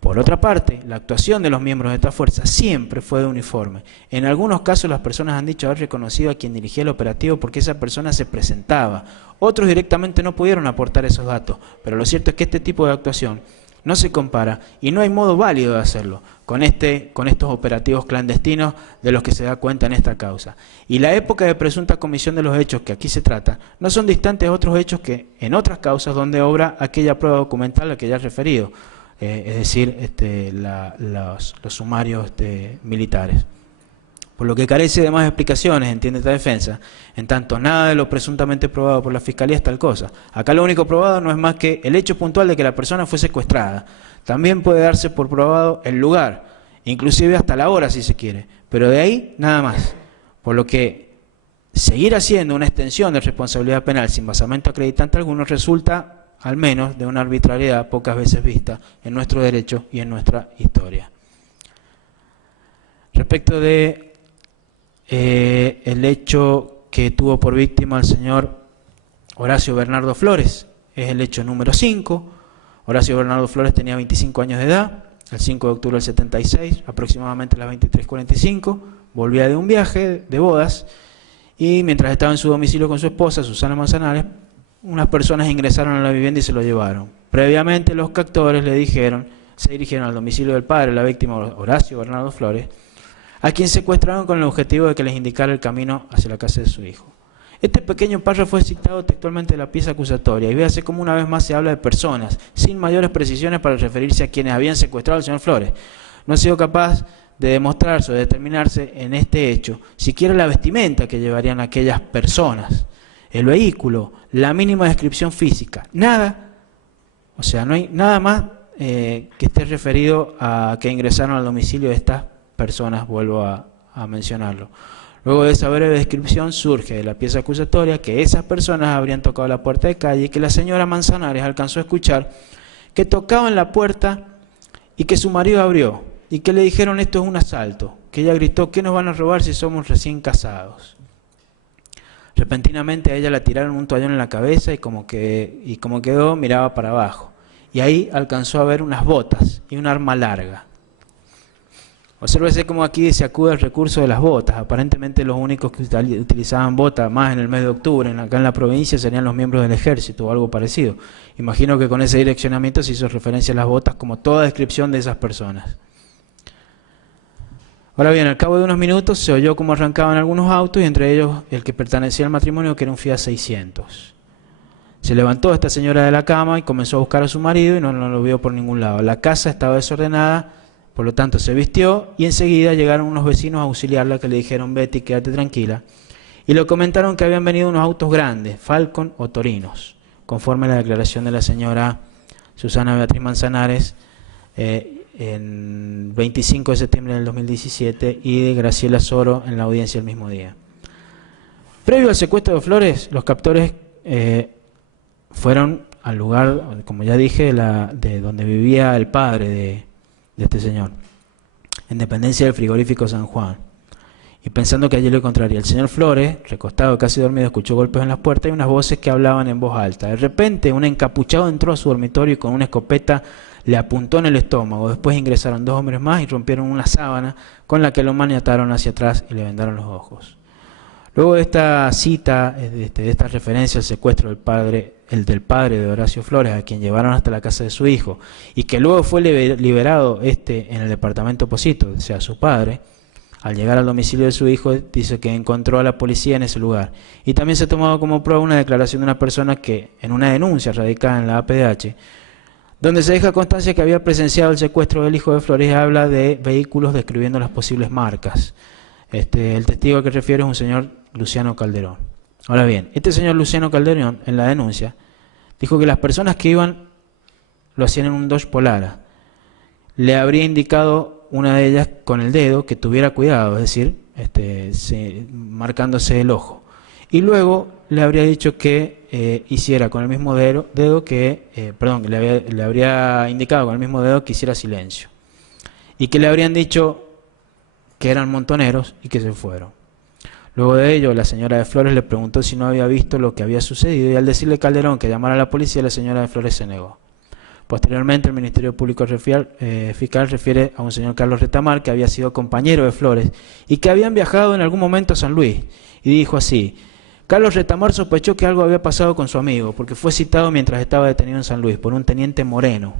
Por otra parte, la actuación de los miembros de esta fuerza siempre fue uniforme. En algunos casos las personas han dicho haber reconocido a quien dirigía el operativo porque esa persona se presentaba. Otros directamente no pudieron aportar esos datos, pero lo cierto es que este tipo de actuación no se compara y no hay modo válido de hacerlo con estos operativos clandestinos de los que se da cuenta en esta causa. Y la época de presunta comisión de los hechos que aquí se trata no son distantes a otros hechos que en otras causas donde obra aquella prueba documental a la que ya he referido, es decir, los sumarios militares. Por lo que carece de más explicaciones, entiende esta defensa, en tanto nada de lo presuntamente probado por la Fiscalía es tal cosa. Acá lo único probado no es más que el hecho puntual de que la persona fue secuestrada. También puede darse por probado el lugar, inclusive hasta la hora si se quiere, pero de ahí nada más. Por lo que seguir haciendo una extensión de responsabilidad penal sin basamento acreditante alguno resulta al menos de una arbitrariedad pocas veces vista en nuestro derecho y en nuestra historia. Respecto de el hecho que tuvo por víctima el señor Horacio Bernardo Flores, es el hecho número 5. Horacio Bernardo Flores tenía 25 años de edad, el 5 de octubre del 76, aproximadamente a las 23:45, volvía de un viaje de bodas y mientras estaba en su domicilio con su esposa, Susana Manzanares, unas personas ingresaron a la vivienda y se lo llevaron. Previamente los captores se dirigieron al domicilio del padre de la víctima, Horacio Bernardo Flores, a quien secuestraron con el objetivo de que les indicara el camino hacia la casa de su hijo. Este pequeño párrafo fue citado textualmente de la pieza acusatoria y véase cómo una vez más se habla de personas, sin mayores precisiones para referirse a quienes habían secuestrado al señor Flores. No ha sido capaz de demostrarse o de determinarse en este hecho siquiera la vestimenta que llevarían aquellas personas, el vehículo, la mínima descripción física, nada, o sea, no hay nada más que esté referido a que ingresaron al domicilio de estas personas, vuelvo a mencionarlo. Luego de esa breve descripción surge de la pieza acusatoria que esas personas habrían tocado la puerta de calle y que la señora Manzanares alcanzó a escuchar que tocaban la puerta y que su marido abrió y que le dijeron esto es un asalto, que ella gritó ¿qué nos van a robar si somos recién casados? Repentinamente a ella la tiraron un toallón en la cabeza y como quedó miraba para abajo y ahí alcanzó a ver unas botas y un arma larga. Obsérvese cómo aquí se acude al recurso de las botas. Aparentemente los únicos que utilizaban botas más en el mes de octubre, acá en la provincia, serían los miembros del ejército o algo parecido. Imagino que con ese direccionamiento se hizo referencia a las botas como toda descripción de esas personas. Ahora bien, al cabo de unos minutos se oyó cómo arrancaban algunos autos y entre ellos el que pertenecía al matrimonio, que era un Fiat 600. Se levantó esta señora de la cama y comenzó a buscar a su marido y no lo vio por ningún lado. La casa estaba desordenada. Por lo tanto, se vistió y enseguida llegaron unos vecinos a auxiliarla que le dijeron, Betty, quédate tranquila. Y le comentaron que habían venido unos autos grandes, Falcon o Torinos, conforme a la declaración de la señora Susana Beatriz Manzanares en 25 de septiembre del 2017 y de Graciela Soro en la audiencia el mismo día. Previo al secuestro de Flores, los captores fueron al lugar, como ya dije, de donde vivía el padre de este señor, en dependencia del frigorífico San Juan, y pensando que allí lo encontraría. El señor Flores, recostado casi dormido, escuchó golpes en las puertas y unas voces que hablaban en voz alta. De repente, un encapuchado entró a su dormitorio y con una escopeta le apuntó en el estómago. Después ingresaron dos hombres más y rompieron una sábana con la que lo maniataron hacia atrás y le vendaron los ojos. Luego de esta cita, de esta referencia al secuestro del padre de Horacio Flores, a quien llevaron hasta la casa de su hijo, y que luego fue liberado en el departamento Posito, o sea, su padre, al llegar al domicilio de su hijo, dice que encontró a la policía en ese lugar. Y también se ha tomado como prueba una declaración de una persona que, en una denuncia radicada en la APDH, donde se deja constancia que había presenciado el secuestro del hijo de Flores, habla de vehículos describiendo las posibles marcas. El testigo al que refiere es un señor Luciano Calderón. Ahora bien, este señor Luciano Calderón, en la denuncia, dijo que las personas que iban lo hacían en un Dodge Polara. Le habría indicado una de ellas con el dedo que tuviera cuidado, es decir, marcándose el ojo. Y luego le habría dicho que hiciera con el mismo dedo que, le habría indicado con el mismo dedo que hiciera silencio. Y que le habrían dicho que eran montoneros y que se fueron. Luego de ello, la señora de Flores le preguntó si no había visto lo que había sucedido y al decirle Calderón que llamara a la policía, la señora de Flores se negó. Posteriormente, el Ministerio Público Fiscal refiere a un señor Carlos Retamar, que había sido compañero de Flores y que habían viajado en algún momento a San Luis. Y dijo así: Carlos Retamar sospechó que algo había pasado con su amigo, porque fue citado mientras estaba detenido en San Luis por un teniente Moreno,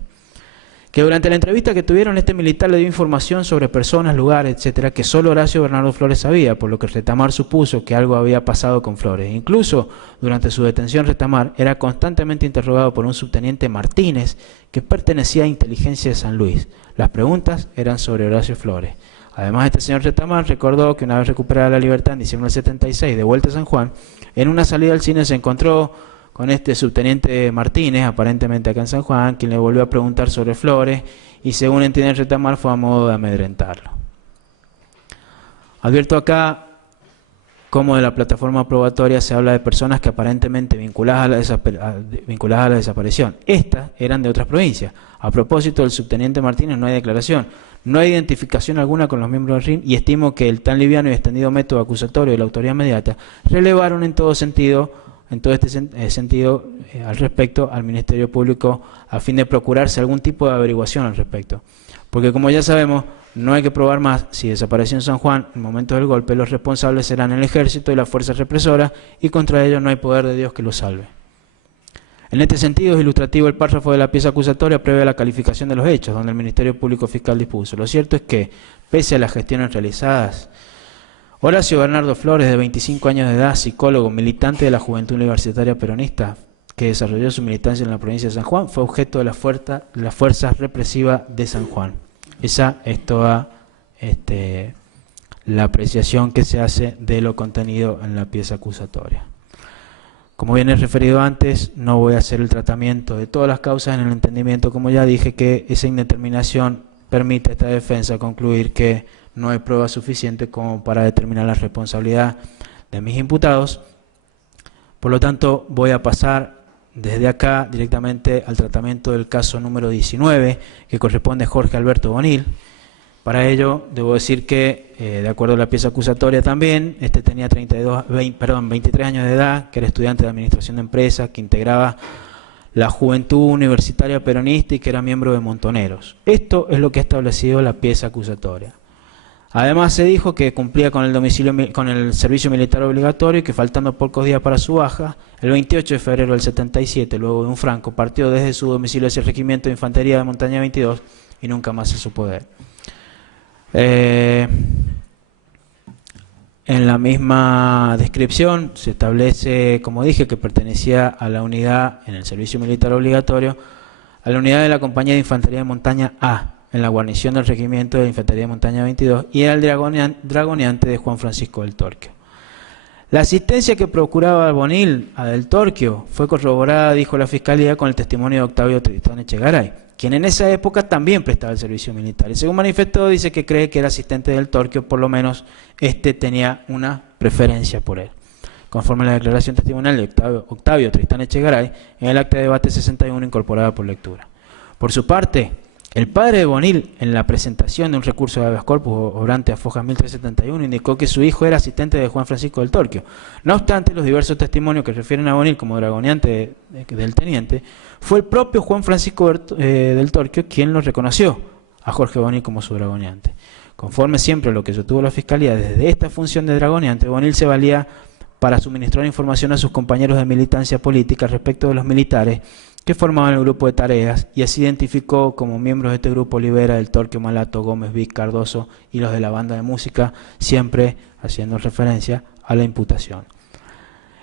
que durante la entrevista que tuvieron, este militar le dio información sobre personas, lugares, etcétera, que solo Horacio Bernardo Flores sabía, por lo que Retamar supuso que algo había pasado con Flores. Incluso durante su detención, Retamar era constantemente interrogado por un subteniente Martínez, que pertenecía a Inteligencia de San Luis. Las preguntas eran sobre Horacio Flores. Además, este señor Retamar recordó que una vez recuperada la libertad en diciembre del 76, de vuelta a San Juan, en una salida al cine se encontró con este subteniente Martínez, aparentemente acá en San Juan, quien le volvió a preguntar sobre Flores y, según entiende Retamar, fue a modo de amedrentarlo. Advierto acá cómo de la plataforma probatoria se habla de personas que aparentemente vinculadas a la desaparición. Estas eran de otras provincias. A propósito del subteniente Martínez, no hay declaración, no hay identificación alguna con los miembros del RIM, y estimo que el tan liviano y extendido método acusatorio de la autoría inmediata relevaron en todo este sentido al respecto al Ministerio Público, a fin de procurarse algún tipo de averiguación al respecto. Porque, como ya sabemos, no hay que probar más. Si desapareció en San Juan en el momento del golpe, los responsables serán el ejército y las fuerzas represoras, y contra ellos no hay poder de Dios que los salve. En este sentido es ilustrativo el párrafo de la pieza acusatoria previa a la calificación de los hechos, donde el Ministerio Público Fiscal dispuso: lo cierto es que, pese a las gestiones realizadas, Horacio Bernardo Flores, de 25 años de edad, psicólogo, militante de la Juventud Universitaria Peronista, que desarrolló su militancia en la provincia de San Juan, fue objeto de las fuerzas represivas de San Juan. Esa es toda la apreciación que se hace de lo contenido en la pieza acusatoria. Como bien he referido antes, no voy a hacer el tratamiento de todas las causas en el entendimiento, como ya dije, que esa indeterminación permite a esta defensa concluir que no hay prueba suficiente como para determinar la responsabilidad de mis imputados. Por lo tanto, voy a pasar desde acá directamente al tratamiento del caso número 19, que corresponde a Jorge Alberto Bonil. Para ello, debo decir que, de acuerdo a la pieza acusatoria también, este tenía 23 años de edad, que era estudiante de Administración de Empresas, que integraba la Juventud Universitaria Peronista y que era miembro de Montoneros. Esto es lo que ha establecido la pieza acusatoria. Además, se dijo que cumplía con el servicio militar obligatorio y que, faltando pocos días para su baja, el 28 de febrero del 77, luego de un franco, partió desde su domicilio hacia el Regimiento de Infantería de Montaña 22 y nunca más se supo de él. En la misma descripción se establece, como dije, que pertenecía a la unidad, en el servicio militar obligatorio, a la unidad de la Compañía de Infantería de Montaña A, en la guarnición del Regimiento de Infantería de Montaña 22, y era el dragoneante de Juan Francisco del Torquio. La asistencia que procuraba Bonil a del Torquio fue corroborada, dijo la Fiscalía, con el testimonio de Octavio Tristán Echegaray, quien en esa época también prestaba el servicio militar. Y según manifestó, dice que cree que era asistente del Torquio, por lo menos tenía una preferencia por él. Conforme a la declaración testimonial de Octavio Tristán Echegaray, en el acta de debate 61 incorporada por lectura. Por su parte, el padre de Bonil, en la presentación de un recurso de habeas corpus obrante a Fojas 1371, indicó que su hijo era asistente de Juan Francisco del Torquio. No obstante, los diversos testimonios que refieren a Bonil como dragoneante del teniente, fue el propio Juan Francisco del Torquio quien lo reconoció a Jorge Bonil como su dragoneante. Conforme siempre a lo que sostuvo la Fiscalía, desde esta función de dragoneante, Bonil se valía para suministrar información a sus compañeros de militancia política respecto de los militares que formaban el grupo de tareas, y así identificó como miembros de este grupo Olivera, del Torquio, Malato, Gómez, Vic, Cardoso y los de la banda de música, siempre haciendo referencia a la imputación.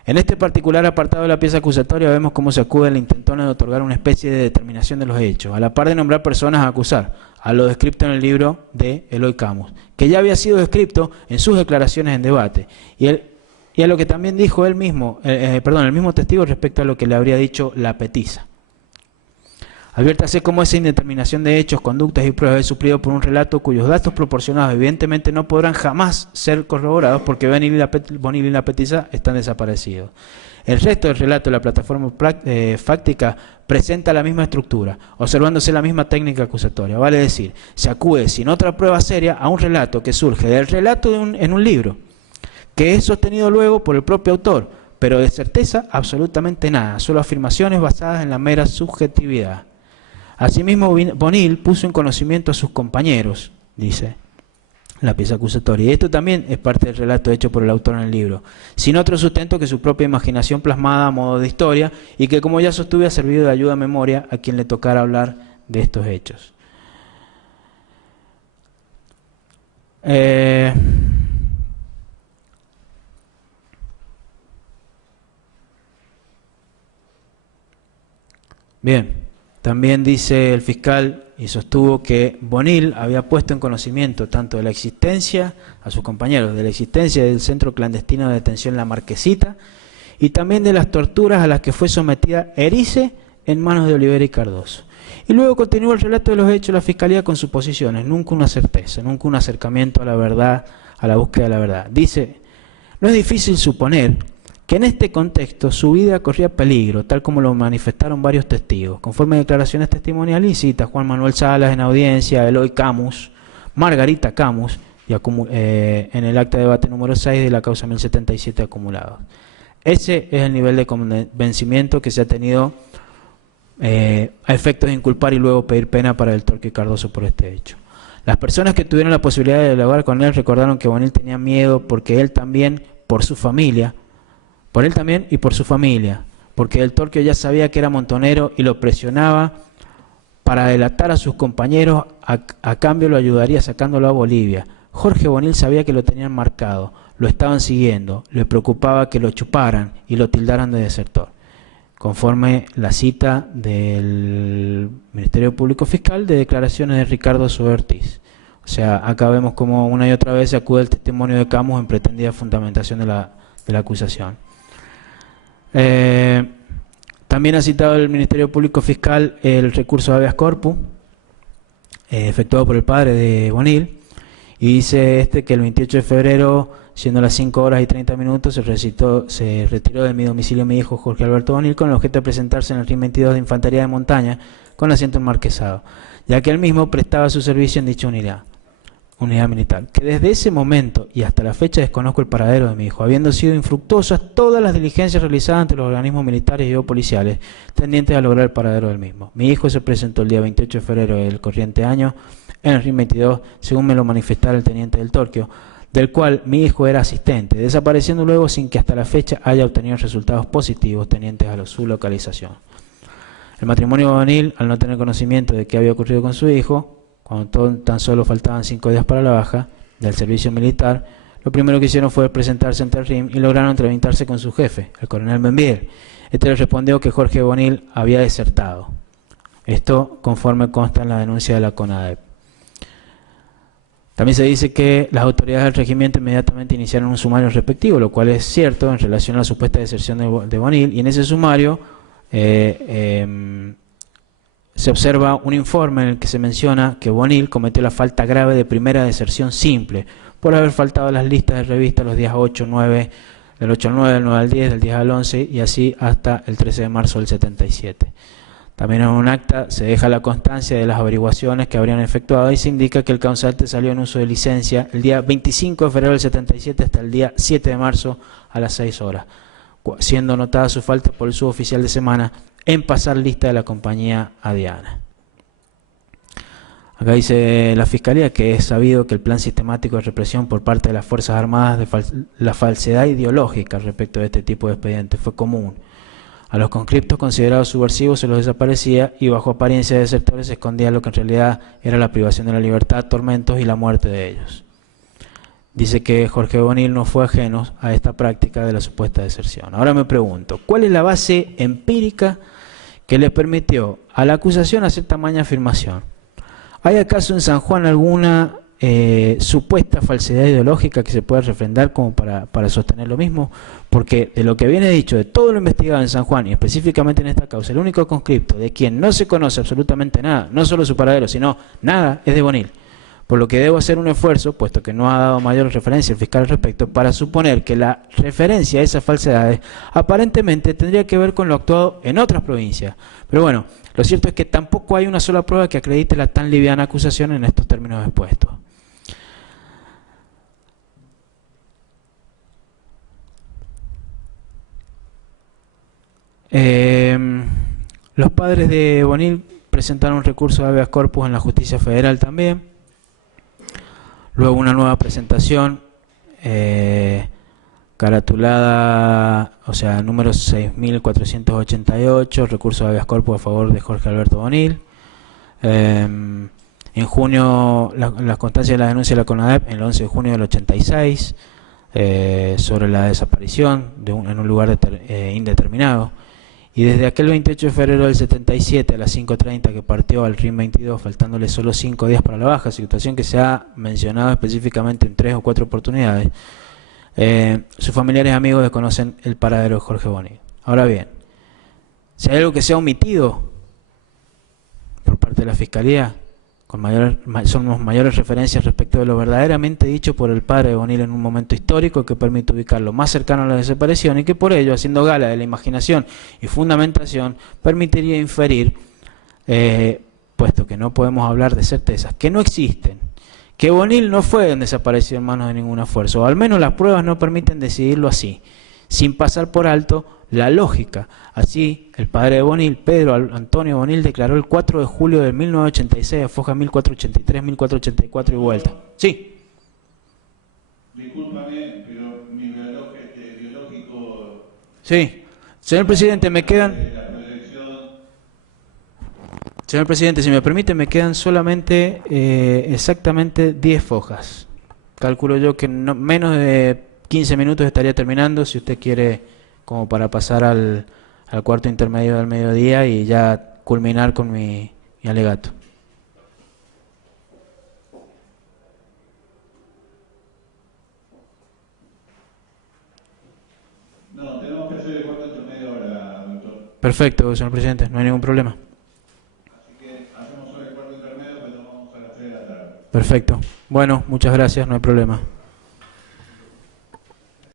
En este particular apartado de la pieza acusatoria vemos cómo se acude a la intentona de otorgar una especie de determinación de los hechos, a la par de nombrar personas a acusar, a lo descrito en el libro de Eloy Camus, que ya había sido descrito en sus declaraciones en debate, y a lo que también dijo él mismo, el mismo testigo respecto a lo que le habría dicho la petiza. Adviértase cómo esa indeterminación de hechos, conductas y pruebas es suplido por un relato cuyos datos proporcionados evidentemente no podrán jamás ser corroborados porque Bonil y la petiza están desaparecidos. El resto del relato de la plataforma fáctica presenta la misma estructura, observándose la misma técnica acusatoria. Vale decir, se acude sin otra prueba seria a un relato que surge del relato en un libro, que es sostenido luego por el propio autor, pero de certeza absolutamente nada, solo afirmaciones basadas en la mera subjetividad. Asimismo, Bonil puso en conocimiento a sus compañeros, dice la pieza acusatoria. Y esto también es parte del relato hecho por el autor en el libro, sin otro sustento que su propia imaginación plasmada a modo de historia, y que, como ya sostuve, ha servido de ayuda a memoria a quien le tocara hablar de estos hechos. Bien, también dice el fiscal y sostuvo que Bonil había puesto en conocimiento tanto de la existencia, a sus compañeros, de la existencia del centro clandestino de detención La Marquesita, y también de las torturas a las que fue sometida Erice en manos de Olivera y Cardoso. Y luego continúa el relato de los hechos de la fiscalía con suposiciones, nunca una certeza, nunca un acercamiento a la verdad, a la búsqueda de la verdad. Dice: no es difícil suponer que en este contexto su vida corría peligro, tal como lo manifestaron varios testigos, conforme a declaraciones testimoniales y citas: Juan Manuel Salas en audiencia, Eloy Camus, Margarita Camus, y en el acta de debate número 6 de la causa 1077 acumulados. Ese es el nivel de convencimiento que se ha tenido a efectos de inculpar y luego pedir pena para el Torque y Cardoso por este hecho. Las personas que tuvieron la posibilidad de dialogar con él recordaron que Bonil tenía miedo porque él también, por su familia, por él también y por su familia, porque el Torquio ya sabía que era montonero y lo presionaba para delatar a sus compañeros, a cambio lo ayudaría sacándolo a Bolivia. Jorge Bonil sabía que lo tenían marcado, lo estaban siguiendo, le preocupaba que lo chuparan y lo tildaran de desertor, conforme la cita del Ministerio Público Fiscal de declaraciones de Ricardo Soe Ortiz. O sea, acá vemos como una y otra vez se acude el testimonio de Camus en pretendida fundamentación de la acusación. También ha citado el Ministerio Público Fiscal el recurso de habeas corpus efectuado por el padre de Bonil, y dice que el 28 de febrero, siendo las 5 horas y 30 minutos, se retiró de mi domicilio mi hijo Jorge Alberto Bonil con el objeto de presentarse en el RIM 22 de Infantería de Montaña con asiento en Marquesado, ya que él mismo prestaba su servicio en dicha unidad militar, que desde ese momento y hasta la fecha desconozco el paradero de mi hijo, habiendo sido infructuosas todas las diligencias realizadas ante los organismos militares y o policiales tendientes a lograr el paradero del mismo. Mi hijo se presentó el día 28 de febrero del corriente año en el RIM 22, según me lo manifestara el teniente del Torquio, del cual mi hijo era asistente, desapareciendo luego sin que hasta la fecha haya obtenido resultados positivos tenientes a su localización. El matrimonio Bonil, al no tener conocimiento de qué había ocurrido con su hijo, cuando tan solo faltaban 5 días para la baja del servicio militar, lo primero que hicieron fue presentarse ante el RIM y lograron entrevistarse con su jefe, el coronel Benvier. Este le respondió que Jorge Bonil había desertado. Esto conforme consta en la denuncia de la CONADEP. También se dice que las autoridades del regimiento inmediatamente iniciaron un sumario respectivo, lo cual es cierto en relación a la supuesta deserción de Bonil, y en ese sumario se observa un informe en el que se menciona que Bonil cometió la falta grave de primera deserción simple por haber faltado a las listas de revistas los días 8, 9, del 8 al 9, del 9 al 10, del 10 al 11 y así hasta el 13 de marzo del 77. También en un acta se deja la constancia de las averiguaciones que habrían efectuado y se indica que el causante salió en uso de licencia el día 25 de febrero del 77 hasta el día 7 de marzo a las 6 horas, siendo notada su falta por el suboficial de semana en pasar lista de la compañía a Diana. Acá dice la Fiscalía que es sabido que el plan sistemático de represión por parte de las Fuerzas Armadas de la falsedad ideológica respecto de este tipo de expedientes fue común. A los conscriptos considerados subversivos se los desaparecía y bajo apariencia de desertores se escondía lo que en realidad era la privación de la libertad, tormentos y la muerte de ellos. Dice que Jorge Bonil no fue ajeno a esta práctica de la supuesta deserción. Ahora me pregunto, ¿cuál es la base empírica que le permitió a la acusación hacer tamaña afirmación? ¿Hay acaso en San Juan alguna supuesta falsedad ideológica que se pueda refrendar como para sostener lo mismo? Porque de lo que viene dicho, de todo lo investigado en San Juan y específicamente en esta causa, el único conscripto de quien no se conoce absolutamente nada, no solo su paradero, sino nada, es de Bonil. Por lo que debo hacer un esfuerzo, puesto que no ha dado mayor referencia el fiscal al respecto, para suponer que la referencia a esas falsedades aparentemente tendría que ver con lo actuado en otras provincias. Pero bueno, lo cierto es que tampoco hay una sola prueba que acredite la tan liviana acusación en estos términos expuestos. Los padres de Bonil presentar un recurso de habeas corpus en la justicia federal también. Luego una nueva presentación caratulada, o sea, número 6.488, recurso de habeas corpus a favor de Jorge Alberto Bonil. En junio, las constancias de la denuncia de la CONADEP, el 11 de junio del 86, sobre la desaparición en un lugar indeterminado. Y desde aquel 28 de febrero del 77 a las 5:30 que partió al RIM 22, faltándole solo 5 días para la baja, situación que se ha mencionado específicamente en 3 o 4 oportunidades, sus familiares y amigos desconocen el paradero de Jorge Bonil. Ahora bien, si hay algo que se ha omitido por parte de la Fiscalía, somos mayores referencias respecto de lo verdaderamente dicho por el padre de Bonil en un momento histórico que permite ubicarlo más cercano a la desaparición y que por ello, haciendo gala de la imaginación y fundamentación, permitiría inferir, puesto que no podemos hablar de certezas, que no existen, que Bonil no fue desaparecido en manos de ninguna fuerza, o al menos las pruebas no permiten decidirlo así, sin pasar por alto la lógica. Así, el padre de Bonil, Pedro Antonio Bonil, declaró el 4 de julio de 1986 a foja 1483, 1484 y vuelta. Sí. Discúlpame, pero mi biológico... Sí. Señor presidente, me quedan... Señor presidente, si me permite, me quedan solamente exactamente 10 fojas. Calculo yo que menos de 15 minutos estaría terminando, si usted quiere, como para pasar al cuarto intermedio del mediodía y ya culminar con mi alegato. No, tenemos que hacer el cuarto intermedio ahora, doctor. Perfecto, señor presidente, no hay ningún problema. Así que hacemos el cuarto intermedio, pero vamos a las 3 de la tarde. Perfecto. Bueno, muchas gracias, no hay problema.